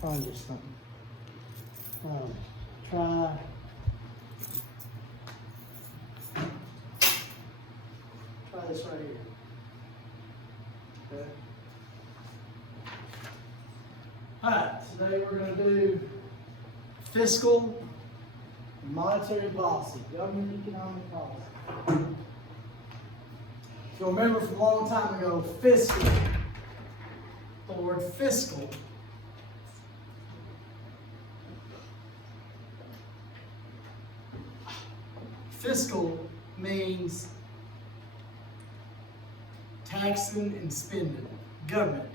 find you something. Try this right here. Okay. Alright, today we're going to do fiscal and monetary policy, government economic policy. If you'll remember from a long time ago, fiscal, the word fiscal means taxing and spending, government,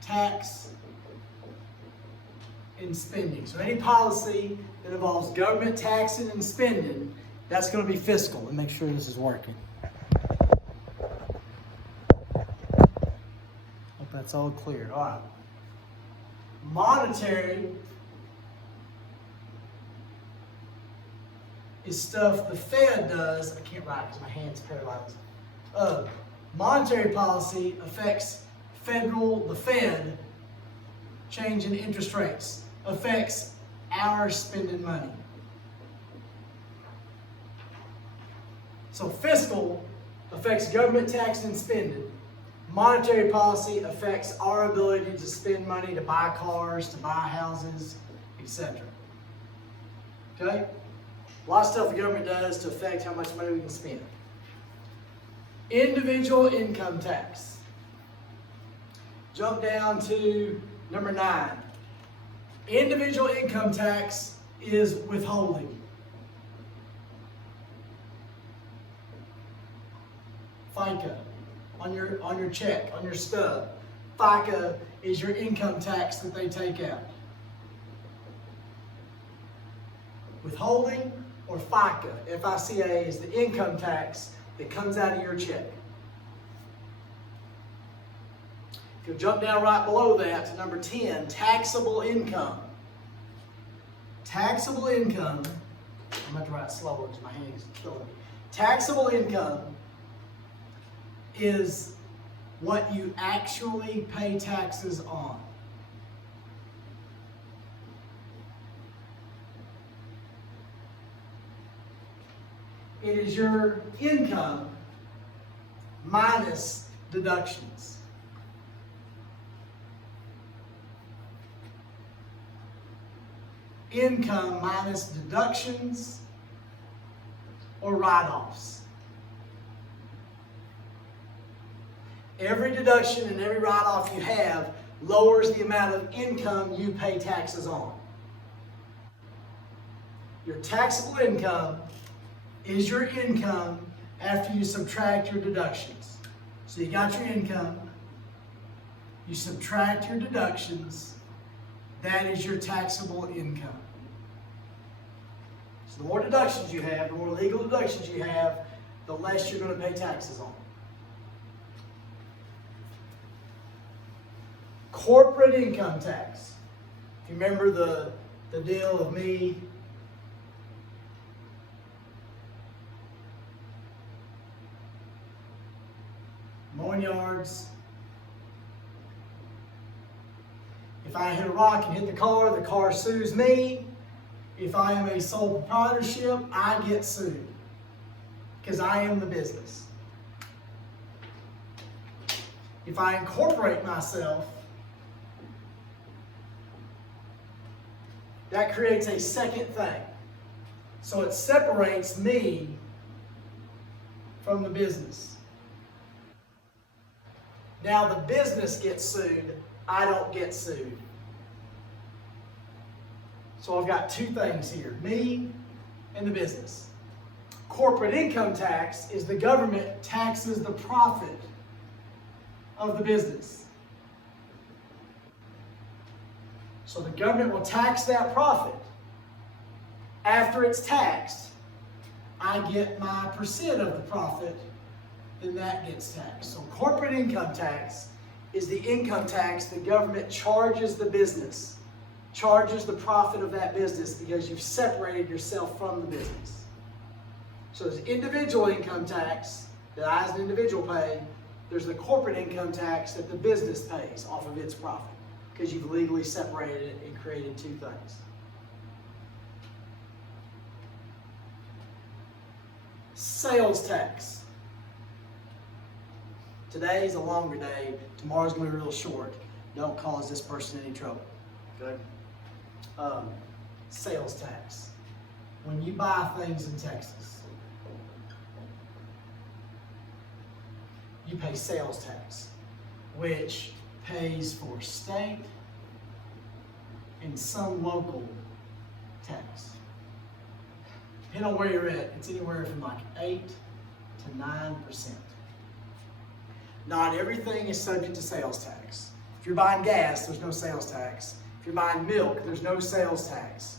tax and spending. So any policy that involves government taxing and spending, that's going to be fiscal. And make sure this is working. Hope that's all clear. All right. Monetary is stuff the Fed does. I can't write because my hand's paralyzed. Monetary policy affects the Fed change in interest rates, affects our spending money. So fiscal affects government tax and spending. Monetary policy affects our ability to spend money to buy cars, to buy houses, etc. Okay? A lot of stuff the government does to affect how much money we can spend. Individual income tax. Jump down to number 9. Individual income tax is withholding. FICA on your check, on your stub. FICA is your income tax that they take out. Withholding or FICA, F-I-C-A, is the income tax that comes out of your check. If you'll jump down right below that to number 10, taxable income. Taxable income, I'm going to write slower because my hand is killing me. Taxable income is what you actually pay taxes on. It is your income minus deductions. Income minus deductions or write-offs. Every deduction and every write-off you have lowers the amount of income you pay taxes on. Your taxable income is your income after you subtract your deductions. So you got your income, you subtract your deductions, that is your taxable income. So the more deductions you have, the more legal deductions you have, the less you're going to pay taxes on. Corporate income tax. If you remember the deal of me mowing yards. If I hit a rock and hit the car sues me. If I am a sole proprietorship, I get sued because I am the business. If I incorporate myself, that creates a second thing. So it separates me from the business. Now the business gets sued, I don't get sued. So I've got two things here, me and the business. Corporate income tax is the government taxes the profit of the business. So the government will tax that profit. After it's taxed, I get my percent of the profit, then that gets taxed. So corporate income tax is the income tax the government charges the business, charges the profit of that business because you've separated yourself from the business. So there's individual income tax that I as an individual pay. There's the corporate income tax that the business pays off of its profit. because you've legally separated it and created two things. Sales tax. Today's a longer day. Tomorrow's going to be real short. Don't cause this person any trouble. Okay? Sales tax. When you buy things in Texas, you pay sales tax, which pays for state and some local tax. Depending on where you're at, it's anywhere from like 8 to 9%. Not everything is subject to sales tax. If you're buying gas, there's no sales tax. If you're buying milk, there's no sales tax.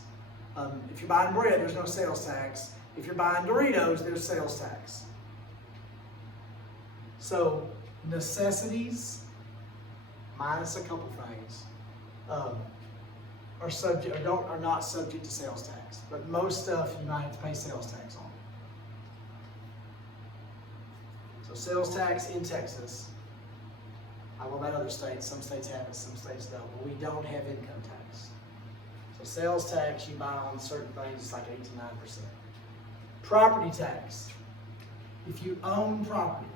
If you're buying bread, there's no sales tax. If you're buying Doritos, there's sales tax. So necessities, minus a couple things, are not subject to sales tax. But most stuff you might have to pay sales tax on. So sales tax in Texas. I don't know about other states. Some states have it, some states don't. But we don't have income tax. So sales tax, you buy on certain things, it's like 8 to 9%. Property tax. If you own property,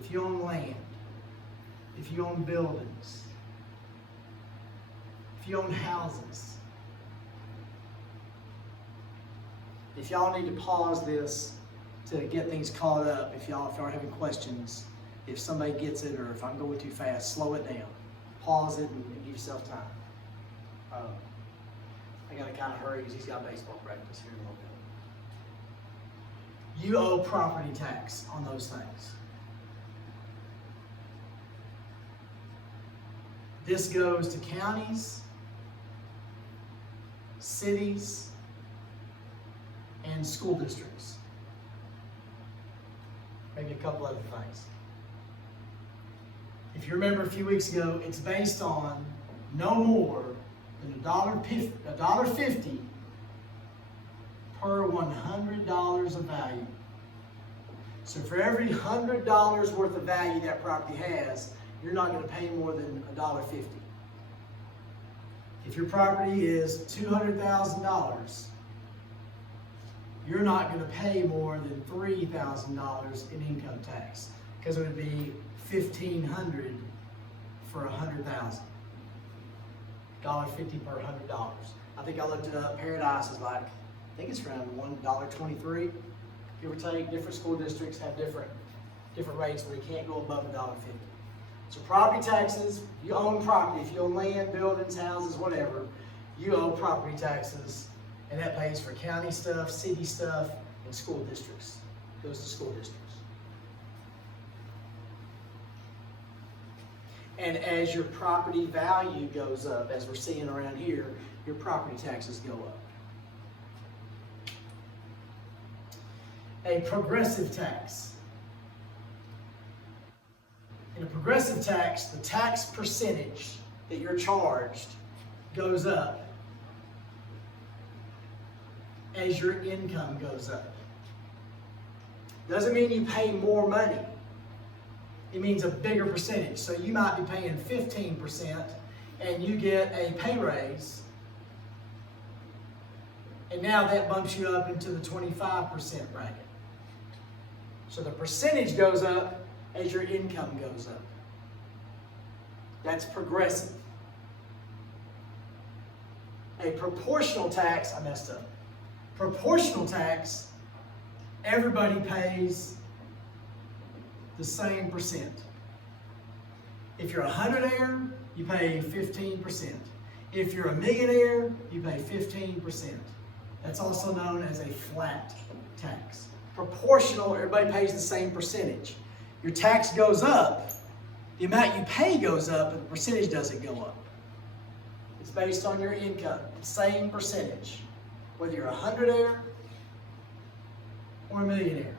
if you own land, if you own buildings, if you own houses, if y'all need to pause this to get things caught up, if y'all are having questions, if somebody gets it or if I'm going too fast, slow it down. Pause it and give yourself time. I got to kind of hurry because he's got baseball practice here in a little bit. You owe property tax on those things. This goes to counties, cities, and school districts. Maybe a couple other things. If you remember a few weeks ago, it's based on no more than $1.50 per $100 of value. So for every $100 worth of value that property has, you're not going to pay more than $1.50. If your property is $200,000, you're not going to pay more than $3,000 in income tax, because it would be $1,500 for $100,000. $1.50 per $100. I think I looked it up. Paradise is like, I think it's around $1.23, give or take. Different school districts have different rates where you can't go above $1.50. So property taxes, you own property. If you own land, buildings, houses, whatever, you owe property taxes, and that pays for county stuff, city stuff, and school districts. It goes to school districts. And as your property value goes up, as we're seeing around here, your property taxes go up. A progressive tax. In a progressive tax, the tax percentage that you're charged goes up as your income goes up. Doesn't mean you pay more money. It means a bigger percentage. So you might be paying 15% and you get a pay raise, and now that bumps you up into the 25% bracket. So the percentage goes up as your income goes up. That's progressive. A proportional tax, I messed up. Proportional tax, everybody pays the same percent. If you're a hundredaire, you pay 15%. If you're a millionaire, you pay 15%. That's also known as a flat tax. Proportional, everybody pays the same percentage. Your tax goes up, the amount you pay goes up, but the percentage doesn't go up. It's based on your income, same percentage, whether you're a hundredaire or a millionaire.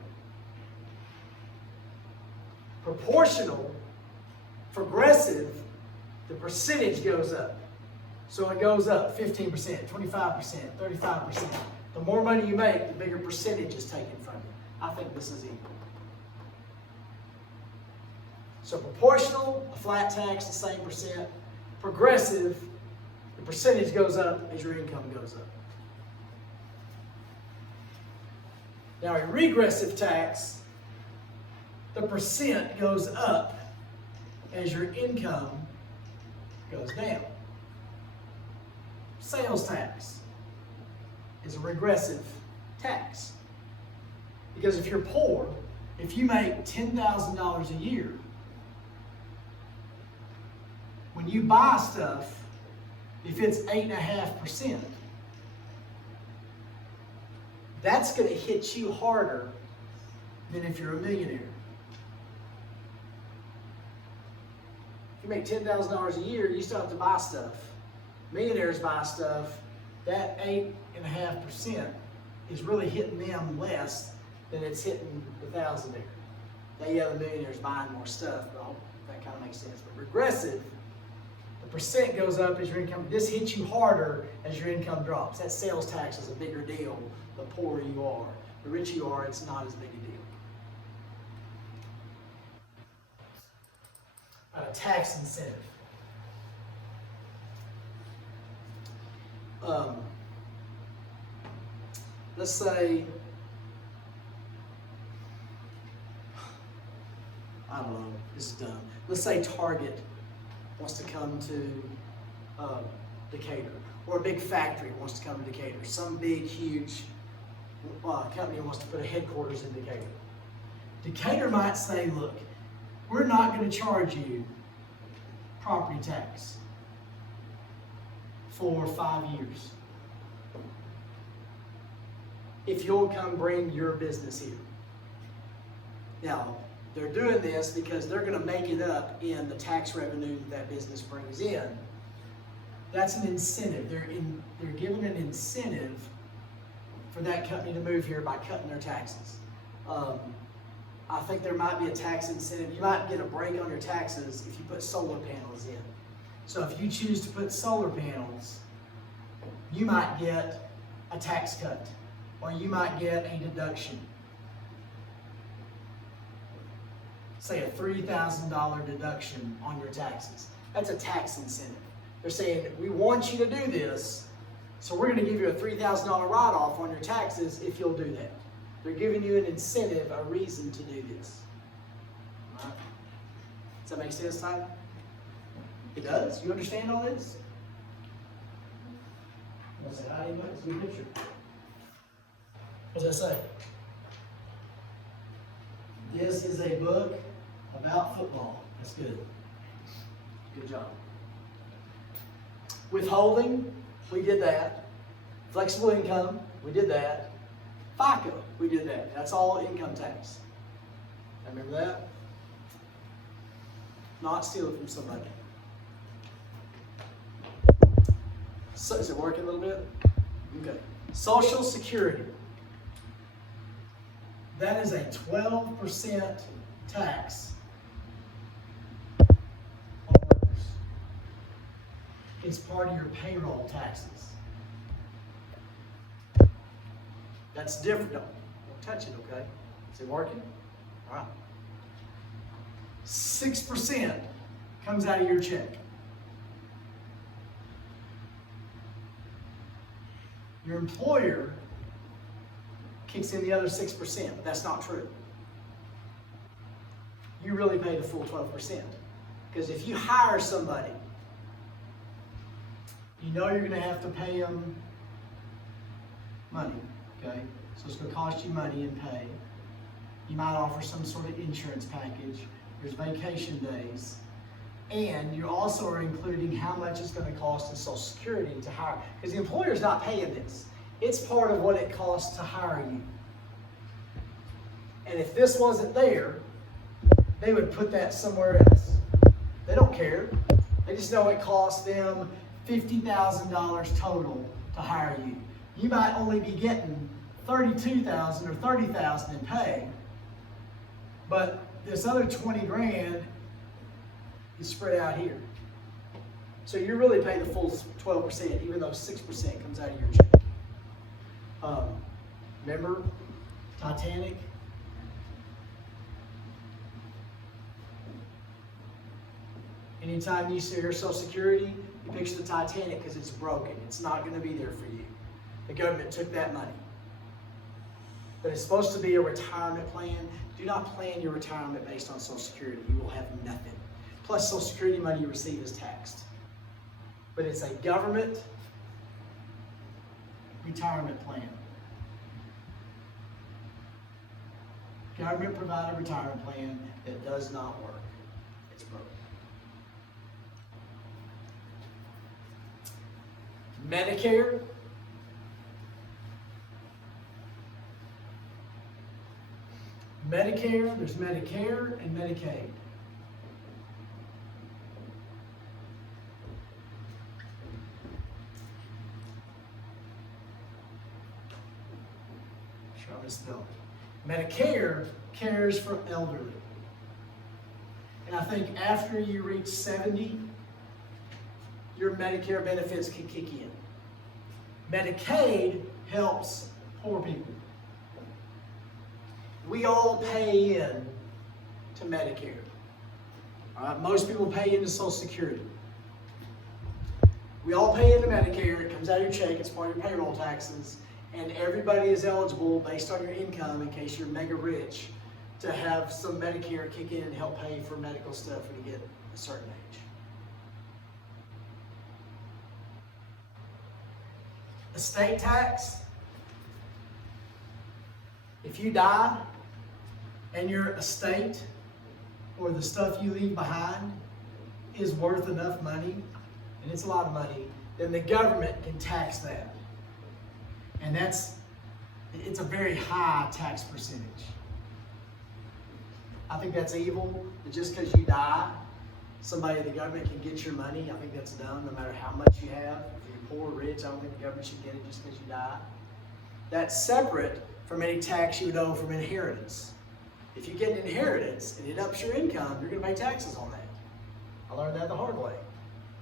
Proportional, progressive, the percentage goes up. So it goes up 15%, 25%, 35%. The more money you make, the bigger percentage is taken from you. I think this is equal. So proportional, a flat tax, the same percent. Progressive, the percentage goes up as your income goes up. Now a regressive tax, the percent goes up as your income goes down. Sales tax is a regressive tax. Because if you're poor, if you make $10,000 a year, when you buy stuff, if it's 8.5%, that's going to hit you harder than if you're a millionaire. If you make $10,000 a year, you still have to buy stuff. Millionaires buy stuff. That 8.5% is really hitting them less than it's hitting the thousandaire. Now you have the millionaires buying more stuff, but that kind of makes sense. But regressive, the percent goes up as your income. This hits you harder as your income drops. That sales tax is a bigger deal the poorer you are. The richer you are, it's not as big a deal. A tax incentive. Let's say, I don't know, this is dumb. Let's say Target wants to come to Decatur, or a big factory wants to come to Decatur. Some big, huge company wants to put a headquarters in Decatur. Decatur might say, look, we're not going to charge you property tax for 5 years if you'll come bring your business here. Now, they're doing this because they're going to make it up in the tax revenue that business brings in. That's an incentive. They're giving an incentive for that company to move here by cutting their taxes. I think there might be a tax incentive. You might get a break on your taxes if you put solar panels in. So if you choose to put solar panels, you might get a tax cut, or you might get a deduction. Say a $3,000 deduction on your taxes. That's a tax incentive. They're saying, we want you to do this, so we're going to give you a $3,000 write-off on your taxes if you'll do that. They're giving you an incentive, a reason to do this. All right. Does that make sense, Tyler? It does? You understand all this? I say, how do you know? It's a good picture. What does that say? This is a book about football. That's good. Good job. Withholding, we did that. Flexible income, we did that. FICA, we did that. That's all income tax. Remember that? Not steal it from somebody. So, is it working a little bit? Okay. Social Security. That is a 12% tax on workers. It's part of your payroll taxes. That's different. Don't touch it, okay? Is it working? All right. 6% comes out of your check. Your employer kicks in the other 6%, but that's not true. You really pay the full 12%. Because if you hire somebody, you know you're going to have to pay them money, okay? So it's going to cost you money and pay. You might offer some sort of insurance package. There's vacation days. And you also are including how much it's going to cost in Social Security to hire. Because the employer's not paying this. It's part of what it costs to hire you. And if this wasn't there, they would put that somewhere else. They don't care. They just know it costs them $50,000 total to hire you. You might only be getting $32,000 or $30,000 in pay, but this other 20 grand is spread out here. So you really pay the full 12%, even though 6% comes out of your check. Remember Titanic? Anytime you hear Social Security, you picture the Titanic because it's broken. It's not going to be there for you. The government took that money. But it's supposed to be a retirement plan. Do not plan your retirement based on Social Security. You will have nothing. Plus, Social Security money you receive is taxed. But it's a government retirement plan. Government provided retirement plan that does not work. It's broken. Medicare. There's Medicare and Medicaid. Sure, I misspelled it. Medicare cares for elderly. And I think after you reach 70, your Medicare benefits can kick in. Medicaid helps poor people. We all pay in to Medicare. All right, most people pay into Social Security. We all pay into Medicare. It comes out of your check. It's part of your payroll taxes. And everybody is eligible based on your income, in case you're mega rich, to have some Medicare kick in and help pay for medical stuff when you get a certain age. Estate tax. If you die and your estate or the stuff you leave behind is worth enough money, and it's a lot of money, then the government can tax that. And it's a very high tax percentage. I think that's evil. That just because you die, somebody in the government can get your money. I think that's dumb, no matter how much you have. If you're poor or rich, I don't think the government should get it just because you die. That's separate from any tax you would owe from inheritance. If you get an inheritance and it ups your income, you're going to pay taxes on that. I learned that the hard way.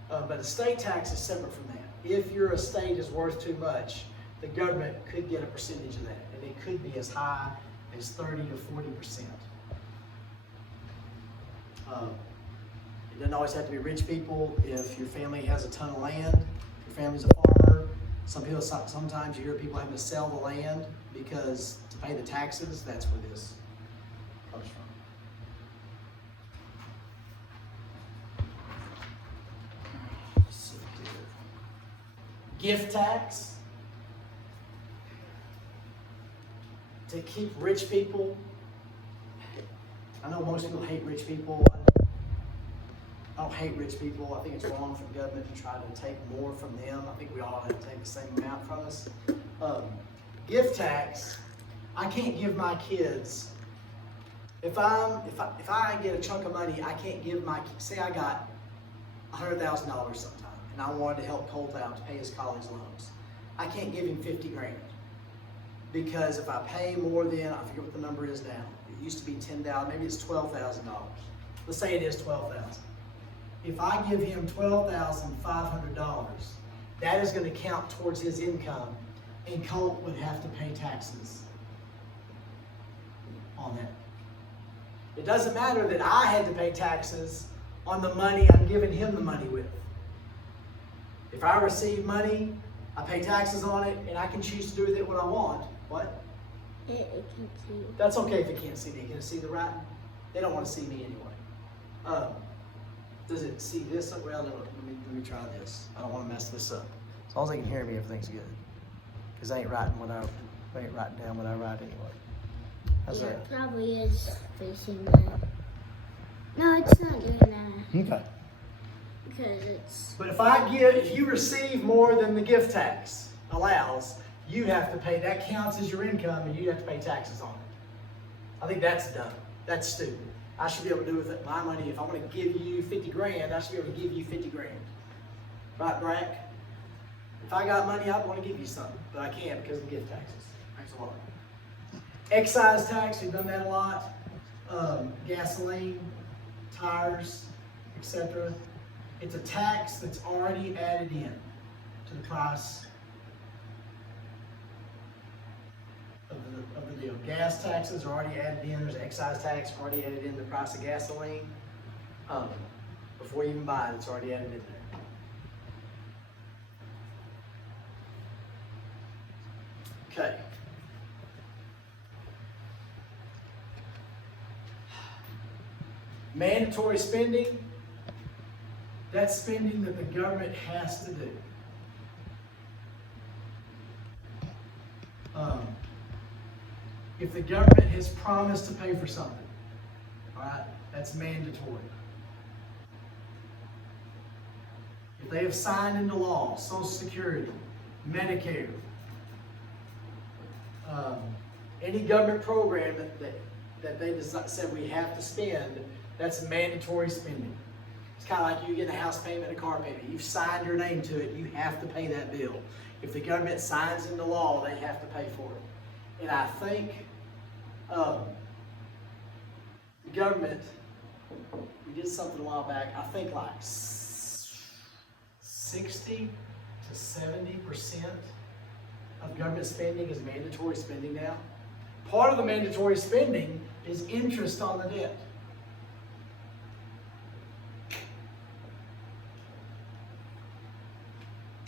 But estate tax is separate from that. If your estate is worth too much, the government could get a percentage of that, and it could be as high as 30 to 40%. It doesn't always have to be rich people. If your family has a ton of land, if your family's a farmer, sometimes you hear people having to sell the land because to pay the taxes. That's where this comes from. Gift tax. To keep rich people. I know most people hate rich people. I don't hate rich people. I think it's wrong for the government to try to take more from them. I think we all have to take the same amount from us. Gift tax. I can't give my kids. If I get a chunk of money, I can't give my kids. Say I got $100,000 sometime, and I wanted to help Colt out to pay his college loans. I can't give him 50 grand. Because if I pay more than, I forget what the number is now. It used to be $10,000, maybe it's $12,000. Let's say it is $12,000. If I give him $12,500, that is going to count towards his income, and Colt would have to pay taxes on that. It doesn't matter that I had to pay taxes on the money I'm giving him the money with. If I receive money, I pay taxes on it, and I can choose to do with it what I want. What? It can see. That's okay if it can't see me. Can it see the writing? They don't want to see me anyway. Does it see this? Well, no, let me try this. I don't want to mess this up. As long as they can hear me, everything's good. Because I ain't writing down what I write anyway. How's that? It probably is facing that. No, it's not doing that. Okay. Because it's. But if you receive more than the gift tax allows, you have to pay. That counts as your income, and you have to pay taxes on it. I think that's dumb. That's stupid. I should be able to do with it my money. If I want to give you 50 grand, I should be able to give you 50 grand. Right, Brack? If I got money, I'd want to give you something, but I can't because of gift taxes. Thanks a lot. Excise tax, we've done that a lot. Gasoline, tires, etc. It's a tax that's already added in to the price of the deal. Gas taxes are already added in. There's an excise tax already added in the price of gasoline. before you even buy it, it's already added in there. Okay. Mandatory spending, that's spending that the government has to do. If the government has promised to pay for something, all right, that's mandatory. If they have signed into law, Social Security, Medicare, any government program that they said we have to spend, that's mandatory spending. It's kind of like you get a house payment, a car payment. You've signed your name to it, you have to pay that bill. If the government signs into law, they have to pay for it. And I think the government, we did something a while back, I think like 60 to 70% of government spending is mandatory spending now. Part of the mandatory spending is interest on the debt.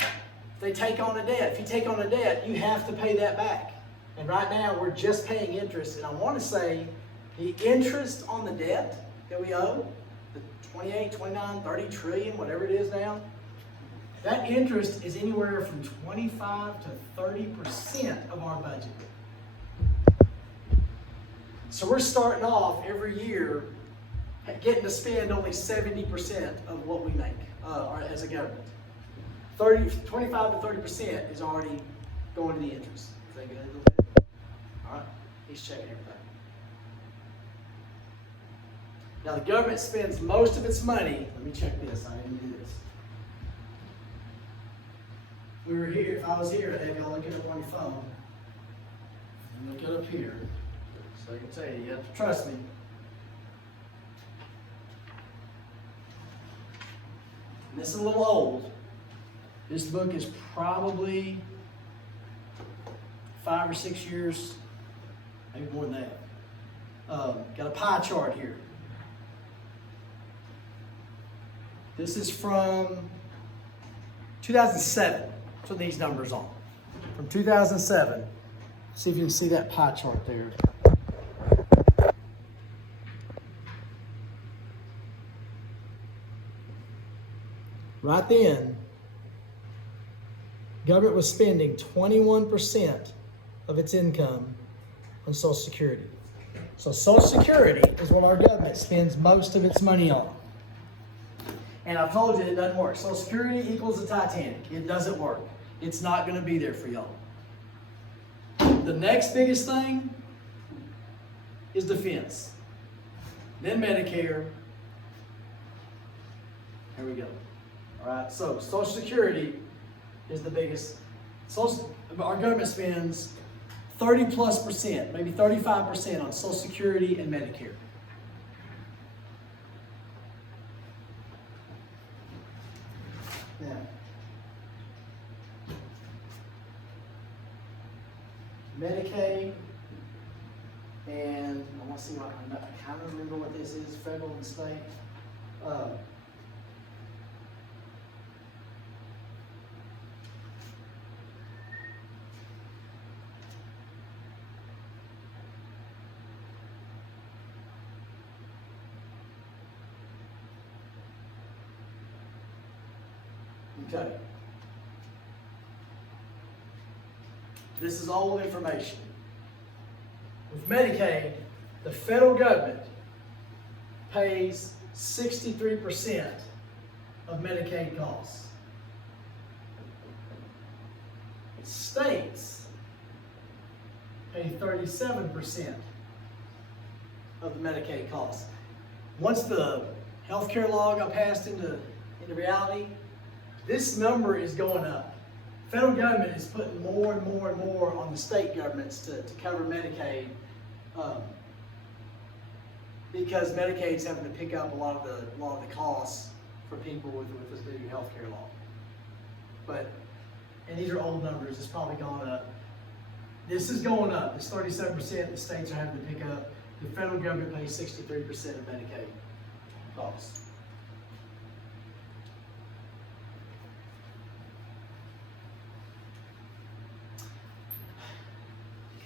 If they take on a debt, if you take on a debt, you have to pay that back. And right now, we're just paying interest. And I want to say the interest on the debt that we owe, the 28, 29, 30 trillion, whatever it is now, that interest is anywhere from 25 to 30% of our budget. So we're starting off every year getting to spend only 70% of what we make as a government. 25 to 30% is already going to the interest. Is that good? All right, he's checking everything. Now the government spends most of its money. Let me check this. I didn't do this. If we were here, if I was here, I'd have y'all look it up on your phone. And look it up here. So I can tell you, you have to trust me. And this is a little old. This book is probably 5 or 6 years, maybe more than that. Got a pie chart here. This is from 2007. That's what these numbers are. From 2007. See if you can see that pie chart there. Right then, government was spending 21% of its income on Social Security. So Social Security is what our government spends most of its money on. And I've told you it doesn't work. Social Security equals the Titanic. It doesn't work. It's not going to be there for y'all. The next biggest thing is defense. Then Medicare. Here we go. All right, so Social Security is the biggest. Our government spends 30+%, maybe 35% on Social Security and Medicare. Now, Medicaid, and I want to see what I kind of remember what this is, federal and state. Okay. This is old information. With Medicaid, the federal government pays 63% of Medicaid costs. States pay 37% of the Medicaid costs. Once the health care law got passed into reality, this number is going up. Federal government is putting more and more and more on the state governments to cover Medicaid because Medicaid's having to pick up a lot of the costs for people with this new health care law. And these are old numbers. It's probably gone up. This is going up. It's 37% the states are having to pick up. The federal government pays 63% of Medicaid costs.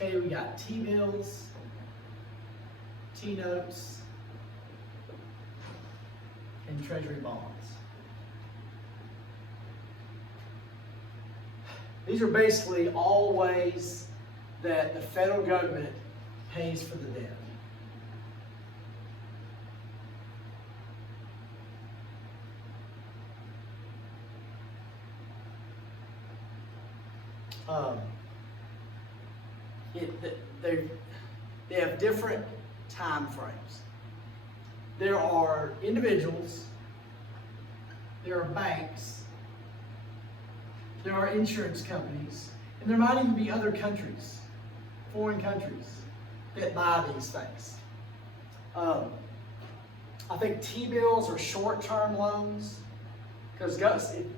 Okay, we got T-bills, T-notes, and treasury bonds. These are basically all ways that the federal government pays for the debt. They have different time frames. There are individuals, there are banks, there are insurance companies, and there might even be other countries, foreign countries, that buy these things. I think T-bills are short-term loans, because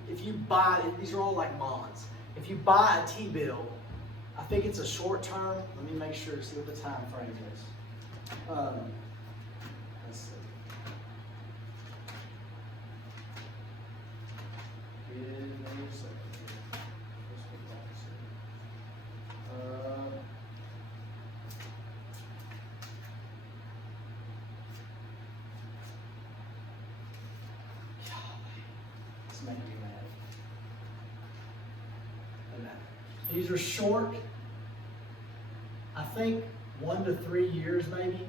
if you buy, these are all like bonds. If you buy a T-bill, I think it's a short-term. Let me make sure, see what the time frame is. Let's see. Give me a second here. It's making me mad. These are short, I think 1 to 3 years maybe.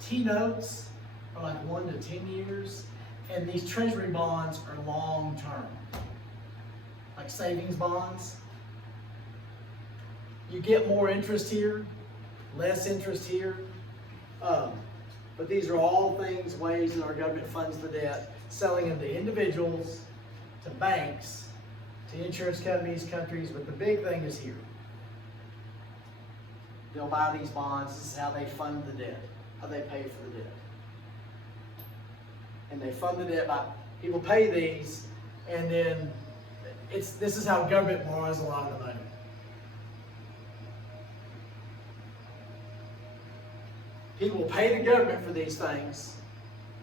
T-notes are like 1 to 10 years. And these treasury bonds are long term, like savings bonds. You get more interest here, less interest here. But these are all things, ways that our government funds the debt, selling them to individuals, to banks, to insurance companies, countries, but the big thing is here. They'll buy these bonds. This is how they fund the debt, how they pay for the debt. And they fund the debt by, people pay these, and then this is how government borrows a lot of the money. People will pay the government for these things,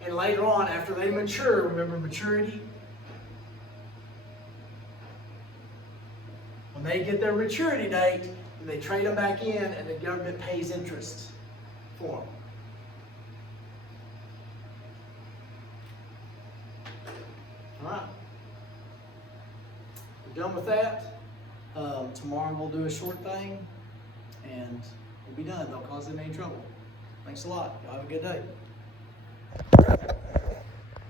and later on, after they mature, remember maturity? When they get their maturity date, they trade them back in, and the government pays interest for them. All right. We're done with that. Tomorrow we'll do a short thing, and we'll be done. Don't cause them any trouble. Thanks a lot. Y'all have a good day.